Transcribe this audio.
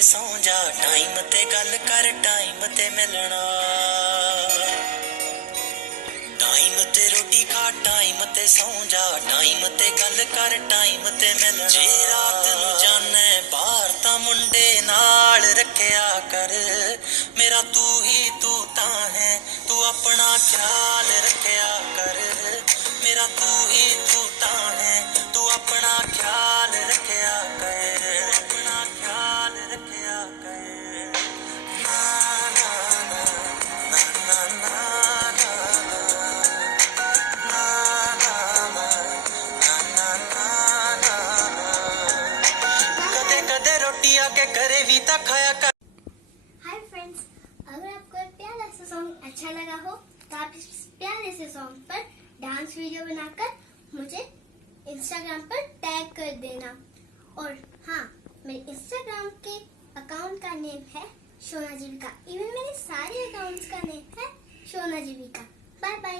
ते सौ जा टाइम ते गल कर टाइम ते मिलना टाइम ते रोटी खा टाइम ते सौ जा टाइम ते गल कर टाइम ते मिलना जे रात नू जाने बाहर तां मुंडे नाल रखिया कर मेरा तू ही तू तां है तू अपना ख्याल रखिया कर मेरा तू ही तू तां है तू अपना ख्याल रखिया कर अपना ख्याल रखिया कर ना ना ना ना ना ना कदे कदे रोटी आके करे भी ता खाया कर। हाय फ्रेंड्स, अगर आपको एक प्यारा सा सॉन्ग अच्छा लगा हो तो आप इस प्यारे से सॉन्ग पर डांस वीडियो बनाकर मुझे इंस्टाग्राम पर टैग कर देना। और हाँ, मेरे इंस्टाग्राम के अकाउंट का नेम है शोना जीविका। इवन मेरे सारे अकाउंट्स का नेम है शोना जीविका। Bye bye.